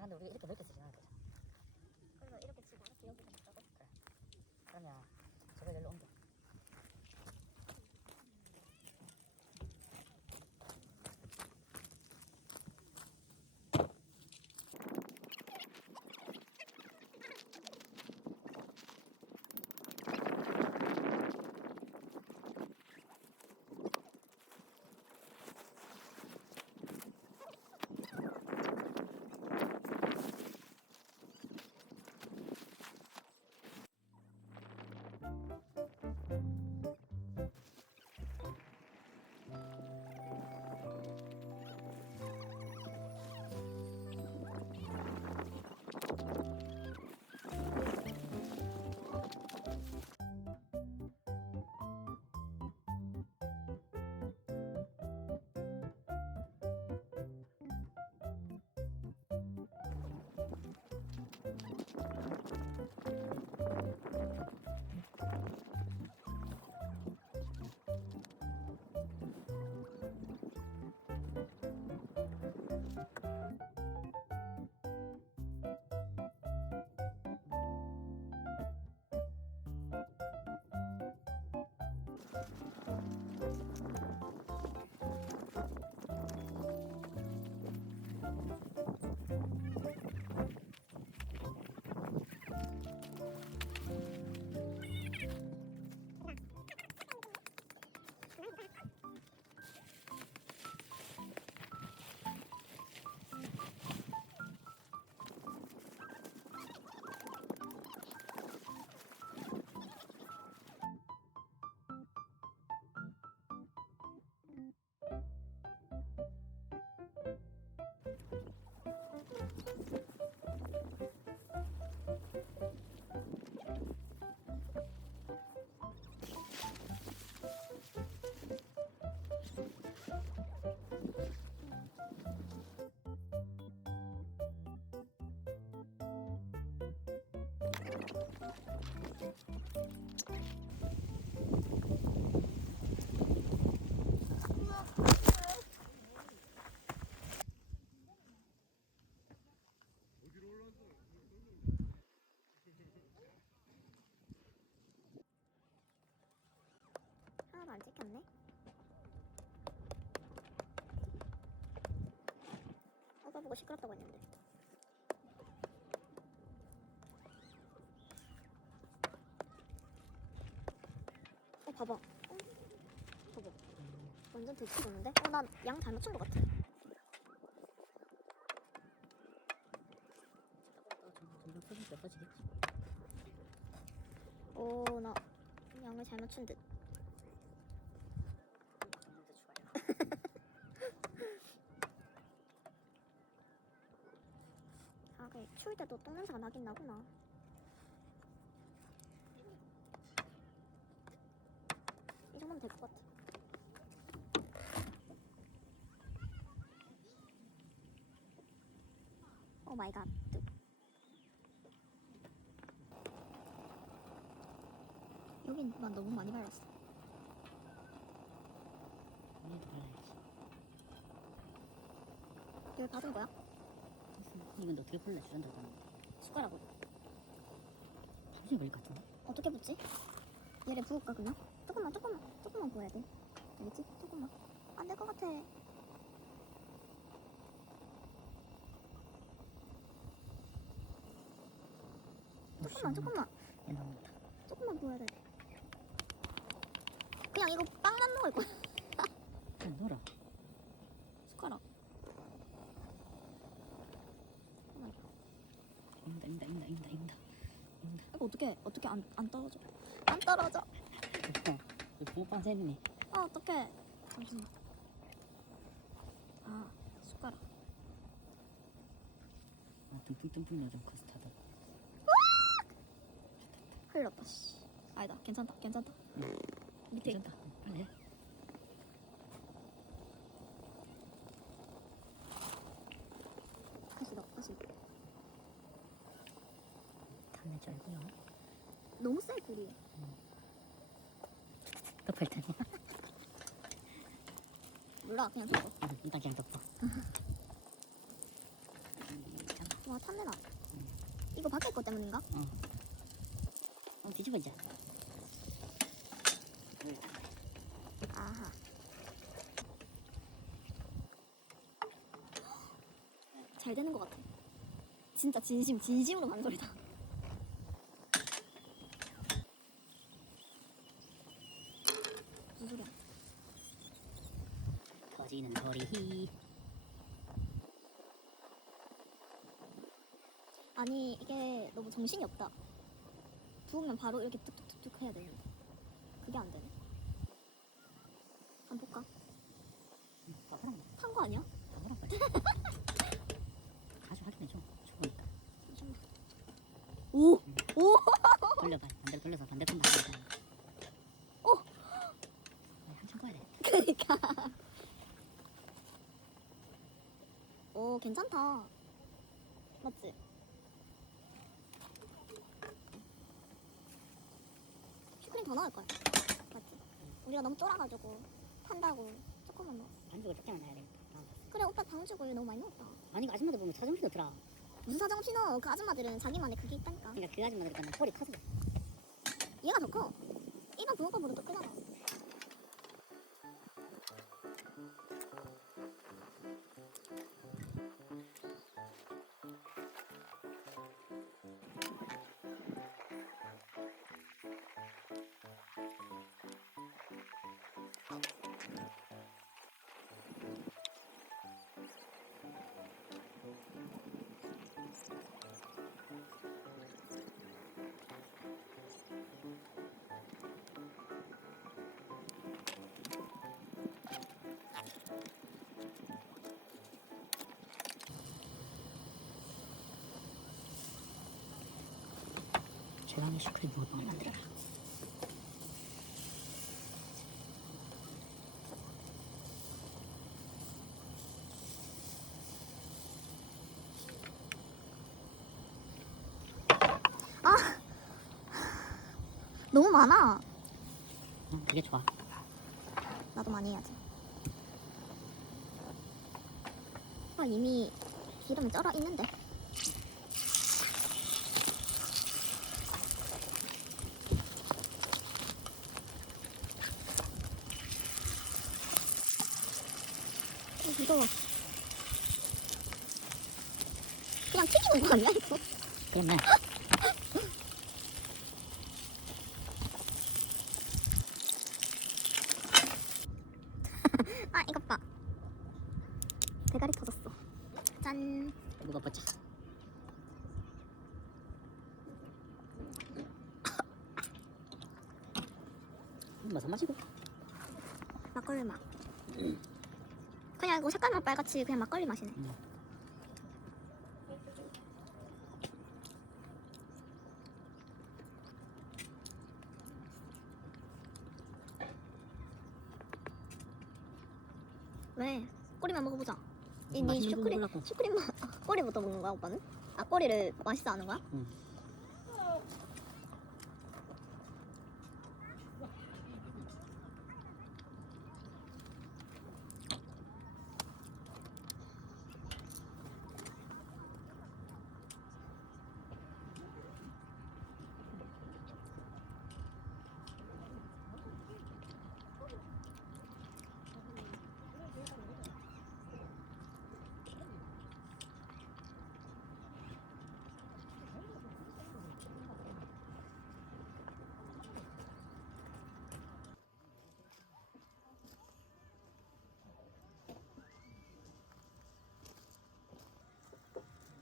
근데 우리 이렇게 넓게 쓰진 않을 거잖아. 그래서 이렇게 치고 이렇게 여기서 맞자고? 그래. 그러면 저걸 열로 옮겨. 하나도 안 찍혔네? 오빠 보고 시끄럽다고 했는데. 봐봐. 봐봐. 완전 들키겠는데? 난 양 잘 맞춘 것 같아. 점점 크기가 커지겠지. 나 양을 잘 맞춘 듯. 점점 더 좋아요. 그래. 추울 때도 똥 냄새가 나긴 나구나. 이 정도면 될 것 같아. 오 마이 갓. 여긴 난 너무 많이 발랐어. 위에도 발라야지. 여기 받은 거야? 이건 어떻게 볼래? 주전자도 안 숟가락으로. 당신이 걸릴 것 같은데? 어떻게 붓지? 얘를 부을까 그냥? 조금만 부어야 돼. 알겠지? 조금만. 안 될 것 같아. 조금만. 얘 나온다. 조금만 부어야 돼. 그냥 이거 빵만 먹을 거야. 그냥 놀아. 숟가락. 익는다. 이거 어떻게 안 떨어져? 안 떨어져. 이거 붕어빵 셈이네. 어떡해. 잠시만. 숟가락. 듬뿍듬뿍 넣어준 커스타드. 큰일 났다, 씨. 아니다, 괜찮다. 응. 밑에 괜찮다. 빨리 해. 다시. 탐내지 말고요. 너무 세, 불이. 덮을 테니. 몰라, 그냥 덮어. 일단 그냥 덮어. 와 탐내나. 이거 밖에 거 때문인가? 뒤집어 이제. 아하. 잘 되는 것 같아. 진짜 진심으로 간 소리다. 무슨 소리야? 터지는 소리. 아니 이게 너무 정신이 없다. 부으면 바로 이렇게 뚝뚝뚝뚝 해야 되는데 그게 안 되네. 한번 볼까? 바보랑 탄 거 아니야? 바보랑 빨리. 가서 확인해줘. 죽으니까. 잠시만. 오! 오! 돌려봐. 반대로 돌려서 반대편 봐야 오! 한참 꺼야 돼. 그니까. 오 괜찮다. 맞지? 슈크림 더 넣을 거야. 맞지? 우리가 너무 쫄아가지고 탄다고 조금만 넣어. 반죽을 적게만 넣어야 되니까. 그래 오빠 방죽을 너무 많이 넣었다. 아니 그 아줌마들 보면 사정신 없더라. 무슨 사정없이 넣어. 그 아줌마들은 자기만의 그게 있다니까. 그러니까 그 아줌마들 거는 꼴이 커서 그래. 얘가 더 커. 이건 부은 거보다 더 크잖아. 최강의 슈크림 붕어빵을 만들어라. 너무 많아. 그게 좋아. 나도 많이 해야지. 아 이미 기름이 쩔어 있는데. 무서워. 그냥 튀기는 거 아니야 이거? 그러면 아 이것 봐. 대가리 터졌어. 짠. 먹어보자. 무슨 맛이고? 막걸리 맛. 그냥 이거 색깔만 빨갛지 그냥 막걸리 맛이네. 왜? 꼬리만 먹어보자. 니 맛있는 거 슈크림 먹으려고. 슈크림만 꼬리부터 먹는 거야 오빠는? 아 꼬리를 맛있어 하는 거야? 응.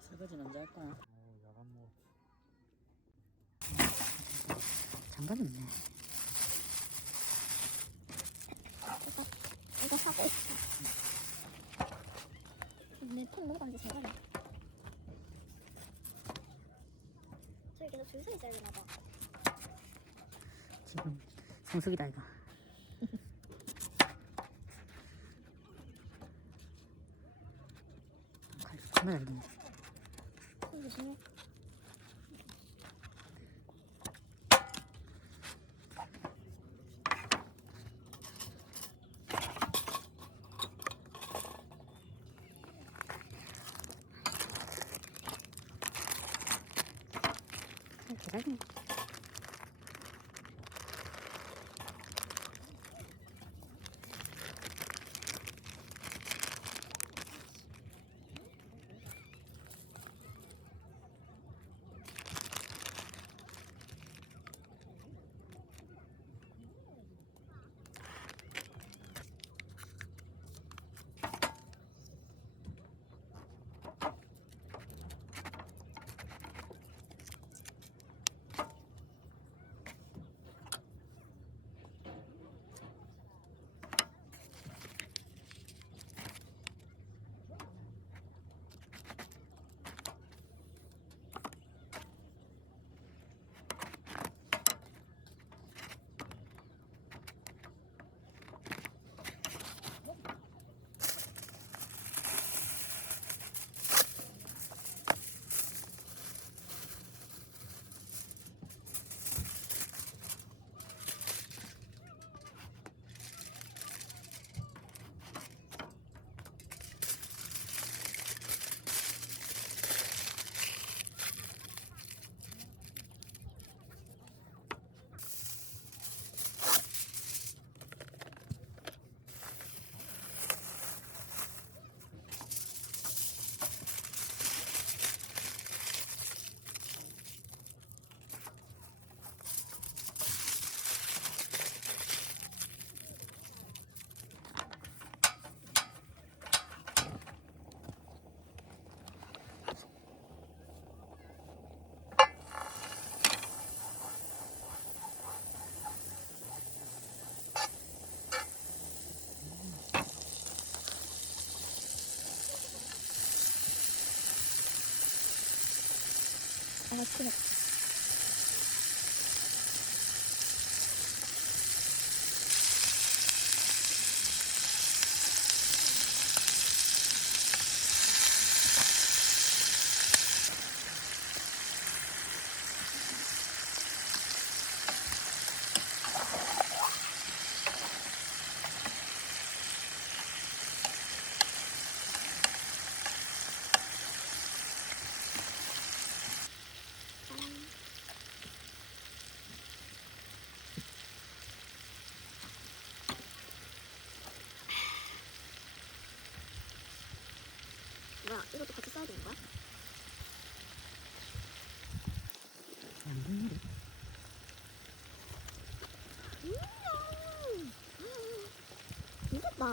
설거지는 언제 할 거야? 야간 뭐 장갑 있네. 이거 사고 있어. 내폰 먹어봤는데 잘 가네. 저기 계속 줄 서 있어야 되나 봐. 지금 성숙이다 이거. 정말 잘 됐네. 손 조심해. 맛있긴 해. 뭐야, 이것도 같이 써야 되는 거야? 양분물이 미쳤다.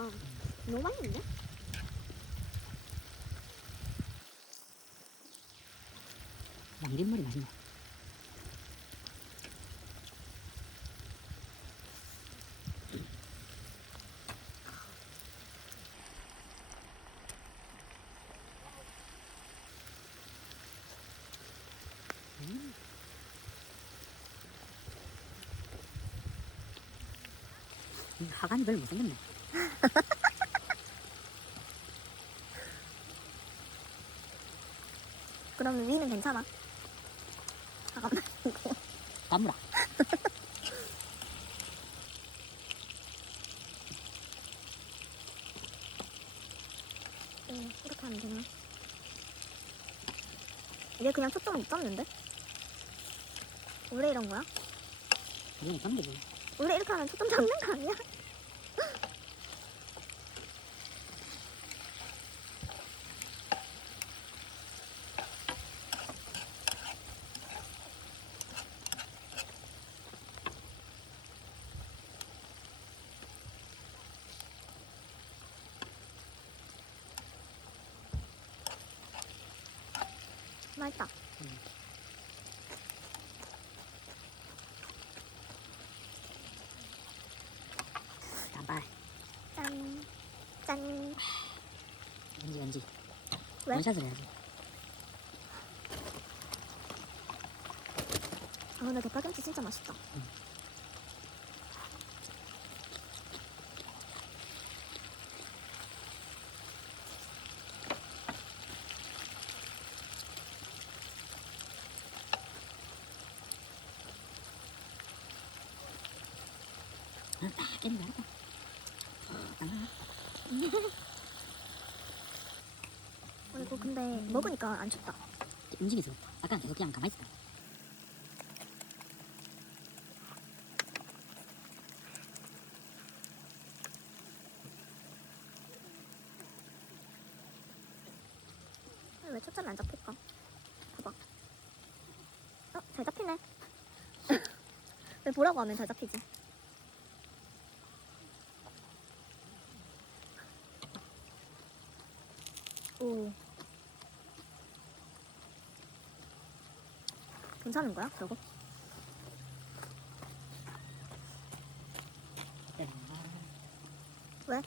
너무 맛있는데? 양분물이 맛있네. 이 하관이 별로 못생겼네. 그럼 위는 괜찮아? 잠깐만. 까무라. 이렇게 하면 되나? 이게 그냥 초점을 못 잡는데? 원래 이런 거야? 이건 잡는 거지. 원래 이렇게 하면 초점 잡는 거 아니야? 맛있다. 짠발. 짠. 짠. 왠지. 왜? 원샷을 해야지. 아, 근데 대파김치 진짜 맛있다. 딱 깻잎 알았다. 그리고 근데 먹으니까 안 춥다. 움직이서 아까 계속 그냥 가만히 있었다. 왜 초점이 안 잡힐까? 봐봐. 잘 잡히네. 왜 보라고 하면 잘 잡히지? 오. 괜찮은 거야, 저거? 왜?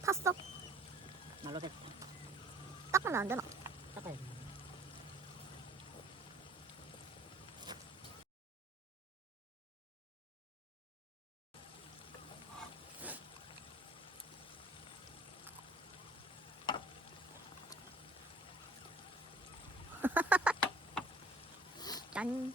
탔어? 말로 돼. 닦으면 안 되나? 닦아야지. 짠.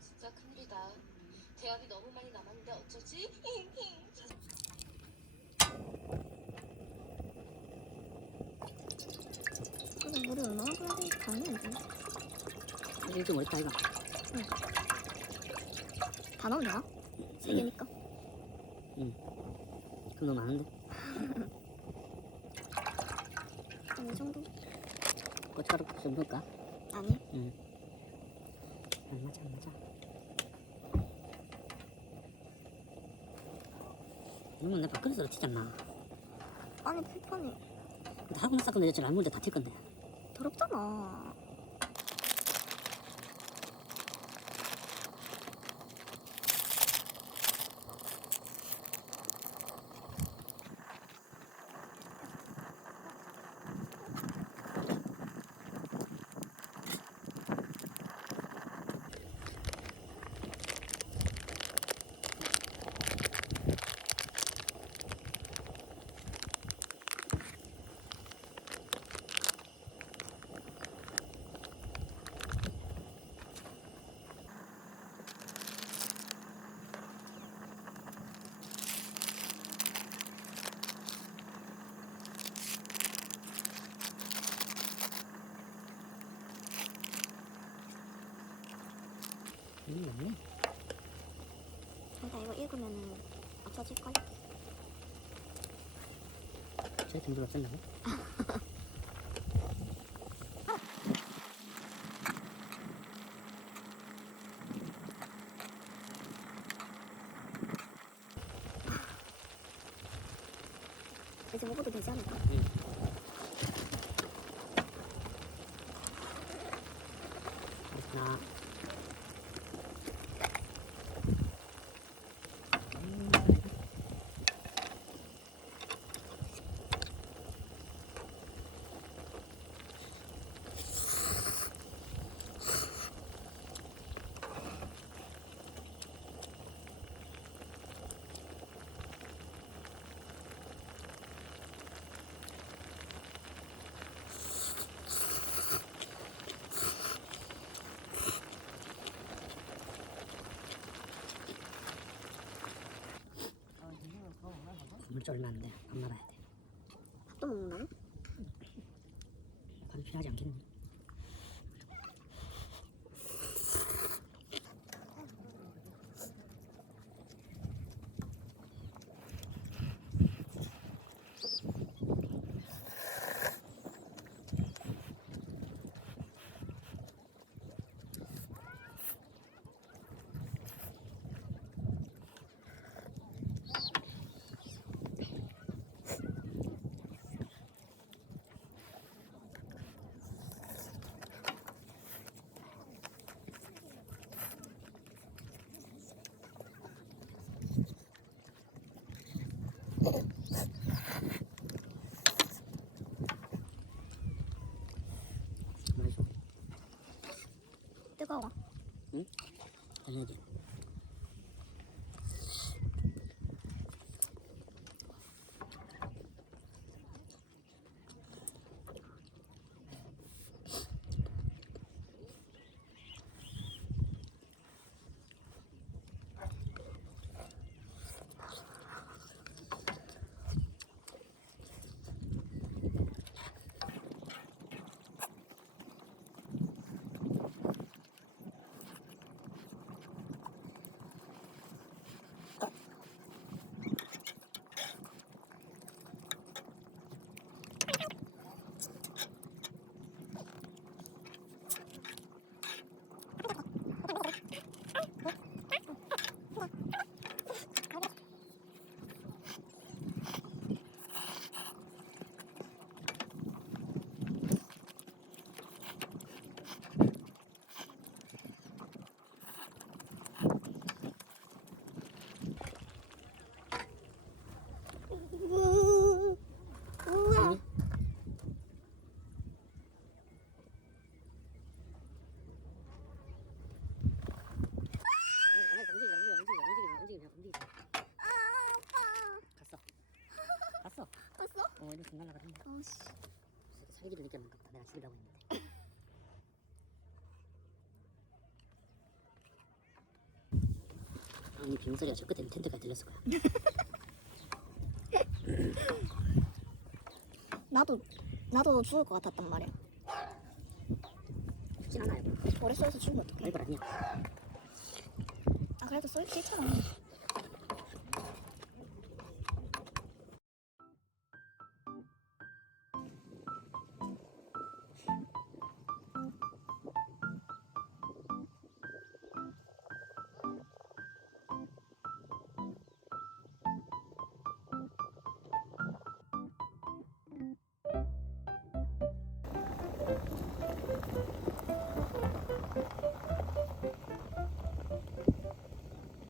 진짜 큰일이다. 제압이 너무 많이 남았는데 어쩌지? 그래서 물을 얼마나 끓여야 되는지 당연히 알지. 지금 좀 어렵다 이거. 다 넣으면 되나? 3개니까. 그럼 너무 많은데? 이 정도? 고춧가루 좀 넣을까? 아니. 안 맞아 안 맞아. 이건 내 밥그릇으로 튀지 않나? 아니 불편해. 근데 하고 나서 건데 저를 안 물때 다 튈 건데. 더럽잖아. 맞네. 일단 이거 읽으면은 없어질걸? 저렇게 물 없앤다고? 이제 먹어도 되지 않을까? 그렇구나. 물줄 얼마 안 돼. 밥 말아야 돼. 밥도 먹는다고? 밥이 필요하지 않겠니? 맛있어. 뜨거워. 응? 당연하지. 우와. 움직이자. 갔어. 봤어? 이렇게 날아가던데. 아씨. 살기를 느꼈는가 보다. 내가 죽이려고 했는데. 이미 비명소리가 저 끝에 있는 텐트까지 들렸을 거야. 나도 죽을 것 같았단 말이야. 쉽진 않아요. 오래 쏘여서 죽으면 어떡해. 별걸 아니야. 아 그래도 쏘기 싫잖아.